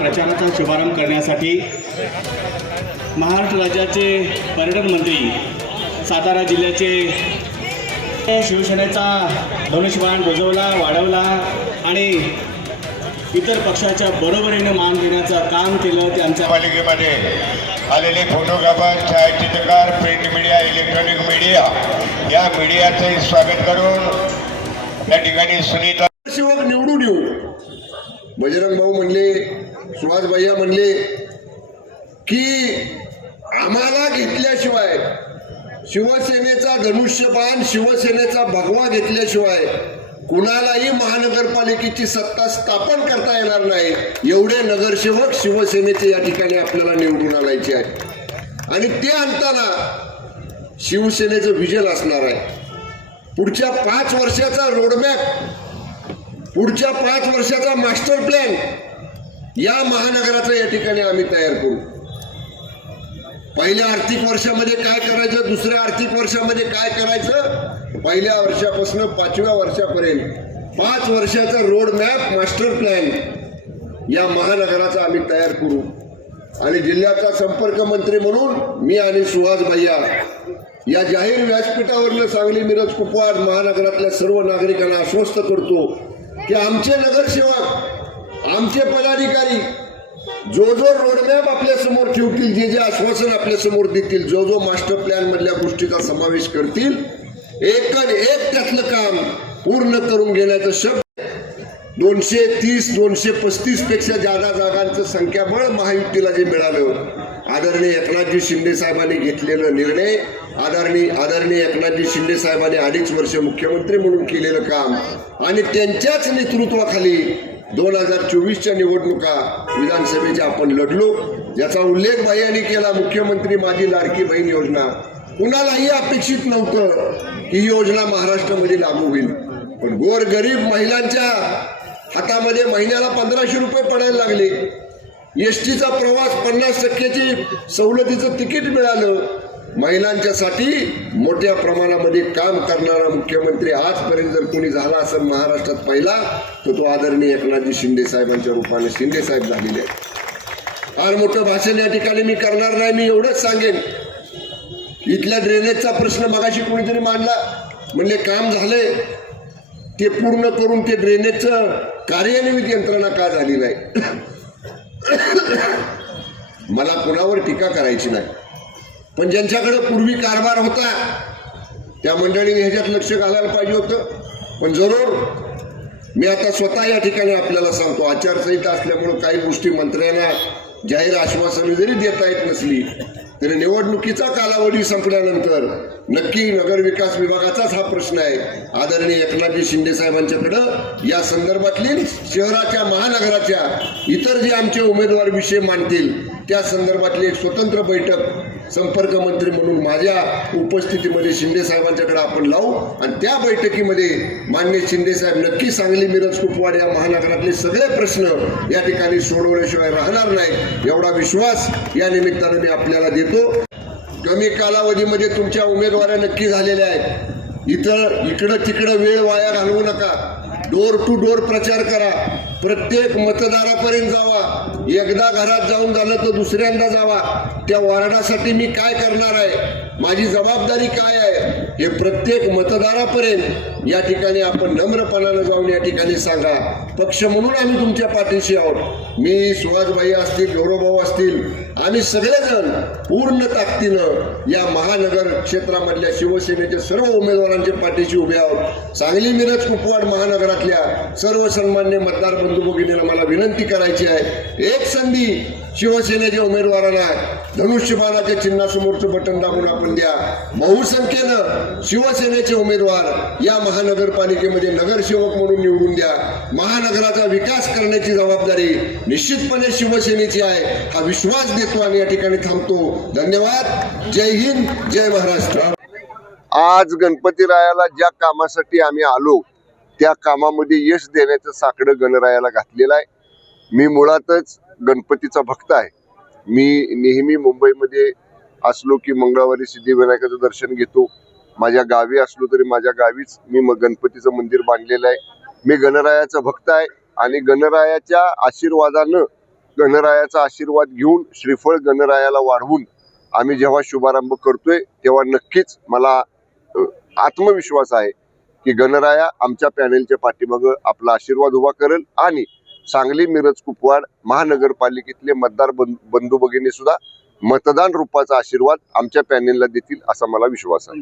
प्रचाराचा शुभारंभ करण्यासाठी महाराष्ट्र राज्याचे पर्यटन मंत्री, सातारा जिल्ह्याचे शिवसेनेचा धनुष्यबाण बुजवला, वाढवला आणि इतर पक्षाच्या बरोबरीने मान देण्याचं काम केलं. त्यांच्या पालिकेमध्ये आलेले फोटोग्राफर, छायाचित्रकार, प्रिंट मीडिया, इलेक्ट्रॉनिक मीडिया या मीडियाचे स्वागत करून या ठिकाणी सुनीता शिवक निवडून येऊ. बजरंग भाऊ म्हणले, सुहास भैया म्हणले की आम्हाला घेतल्याशिवाय, शिवसेनेचा धनुष्यबाण, शिवसेनेचा भगवा घेतल्याशिवाय कुणालाही महानगरपालिकेची सत्ता स्थापन करता येणार नाही. एवढे नगरसेवक शिवसेनेचे या ठिकाणी आपल्याला निवडून आणायचे आहे आणि ते आणताना शिवसेनेचं विजन असणार आहे. पुढच्या 5 वर्षाचा रोडमॅप, पुढच्या 5 वर्षाचा मास्टर प्लॅन या महानगराचा या ठिकाणी आम्ही तयार करू. पहिल्या आर्थिक वर्षामध्ये काय करायचं, दुसऱ्या आर्थिक वर्षामध्ये काय करायचं, पहिल्या वर्षापासून 5व्या वर्षापर्यंत 5 वर्षाचा रोड मॅप, मास्टर प्लॅन या महानगराचा आम्ही तयार करू. आणि जिल्ह्याचा संपर्क मंत्री म्हणून मी आणि सुहास भैया या जाहीर व्यासपीठावरनं सांगली, मिरज, कुपवाड महानगरातल्या सर्व नागरिकांना आश्वस्त करतो की आमचे नगरसेवक, आमचे पदाधिकारी जो रोडमॅप आपल्या समोर ठेवतील, जे आश्वासन आपल्या समोर देतील, जो मास्टर प्लॅन मधल्या गोष्टीचा समावेश करतील, एक त्यातलं काम पूर्ण करून घेण्याचं शब्द. 230-235 पेक्षा जादा जागांचं संख्याबळ महायुतीला जे मिळालं, आदरणीय एकनाथजी शिंदे साहेबांनी घेतलेला निर्णय, आदरणीय एकनाथजी शिंदे साहेबांनी 2.5 वर्ष मुख्यमंत्री म्हणून केलेलं काम आणि त्यांच्याच नेतृत्वाखाली 2024च्या निवडणुका विधानसभेच्या आपण लढलो, ज्याचा उल्लेख भैयांनी केला. मुख्यमंत्री माझी लाडकी बहीण योजना कुणालाही अपेक्षित नव्हतं की ही योजना महाराष्ट्रामध्ये लागू होईल, पण गोरगरीब महिलांच्या हातामध्ये महिन्याला 1500 रुपये पडायला लागले. एसटीचा प्रवास 50% सवलतीचं तिकीट मिळालं. महिलांच्यासाठी मोठ्या प्रमाणामध्ये काम करणारा मुख्यमंत्री आजपर्यंत जर कोणी झाला असेल महाराष्ट्रात पहिला, तर तो आदरणीय एकनाथजी शिंदे साहेबांच्या रूपाने शिंदे साहेब झालेले आहेत. फार मोठं भाषण या ठिकाणी मी करणार नाही. मी एवढंच सांगेन, इथल्या ड्रेनेजचा प्रश्न मगाशी कोणीतरी मांडला, म्हणले काम झालंय, ते पूर्ण करून ते ड्रेनेजचं कार्यान्वित यंत्रणा का झाली नाही. मला कुणावर टीका करायची नाही, पण ज्यांच्याकडे पूर्वी कारभार होता त्या मंडळीने ह्याच्यात लक्ष घालायला पाहिजे होतं. पण जरूर मी आता स्वतः या ठिकाणी आपल्याला सांगतो, आचारसंहिता असल्यामुळं काही गोष्टी मंत्र्यांना जाहीर आश्वासने जरी देता येत नसली तरी निवडणुकीचा कालावधी संपल्यानंतर नक्की नगरविकास विभागाचाच हा प्रश्न आहे. आदरणीय एकनाथजी शिंदे साहेबांच्याकडं या संदर्भातली शहराच्या, महानगराच्या इतर जे आमचे उमेदवार विषय मांडतील त्या संदर्भातली एक स्वतंत्र बैठक संपर्क मंत्री म्हणून माझ्या उपस्थितीमध्ये शिंदे साहेबांच्याकडे आपण लावू आणि त्या बैठकीमध्ये माननीय शिंदे साहेब नक्की सांगली, मिरज, कुपवाड या महानगरातले सगळे प्रश्न या ठिकाणी सोडवल्याशिवाय राहणार नाही, एवढा विश्वास या निमित्तानं मी आपल्याला देतो. कमी कालावधीमध्ये तुमच्या उमेदवाऱ्या नक्की झालेल्या आहेत. इकडं तिकडं वेळ वाया घालवू नका. डोर टू डोर प्रचार करा. प्रत्येक मतदारापर्यंत जावा. एकदा घरात जाऊन झालं तर दुसऱ्यांदा जावा. त्या वार्डासाठी मी काय करणार आहे, माझी जबाबदारी काय आहे, हे प्रत्येक मतदारापर्यंत या ठिकाणी आपण नम्रपणानं जाऊन या ठिकाणी सांगा. पक्ष म्हणून आम्ही तुमच्या पाठीशी आहोत. मी, सुहास भाई असतील, गौरवभाऊ असतील, आम्ही सगळेजण पूर्ण ताकदीनं या महानगर क्षेत्रामधल्या शिवसेनेच्या सर्व उमेदवारांच्या पाठीशी उभे आहोत. सांगली, मिरज, कुपवाड महानगरातल्या सर्व सन्मान्य मतदार बंधू भगिनींना मला विनंती करायची आहे, एक संधी शिवसेनेच्या उमेदवारांना धनुष्यबाणाच्या चिन्हासमोरचं बटन दाबून आपण द्या. बहुसंख्येनं शिवसेनेचे उमेदवार या महानगरपालिकेमध्ये नगरसेवक म्हणून निवडून द्या. महानगराचा विकास करण्याची जबाबदारी निश्चितपणे शिवसेनेची आहे, हा विश्वास देतो आणि या ठिकाणी थांबतो. धन्यवाद. जय हिंद, जय महाराष्ट्र. आज गणपतीरायाला ज्या कामासाठी आम्ही आलो त्या कामामध्ये यश देण्याचं साकडं गणरायाला घातलेलं आहे. मी मुळातच गणपतीचा भक्त आहे. मी नेहमी मुंबईमध्ये असलो की मंगळवारी सिद्धिविनायकाचं दर्शन घेतो. माझ्या गावी असलो तरी माझ्या गावीच मी गणपतीचं मंदिर बांधलेलं आहे. मी गणरायाचा भक्त आहे आणि गणरायाच्या आशीर्वादानं गणरायाचा आशीर्वाद घेऊन श्रीफळ गणरायाला वाढवून आम्ही जेव्हा शुभारंभ करतोय तेव्हा नक्कीच मला आत्मविश्वास आहे की गणराया आमच्या पॅनेलच्या पाठीमागं आपला आशीर्वाद उभा करेल आणि सांगली, मिरज, कुपवाड महानगरपालिकेतले मतदार बंधू भगिनी सुद्धा मतदान रूपाचा आशीर्वाद आमच्या पॅनेलला देतील असा मला विश्वास आहे.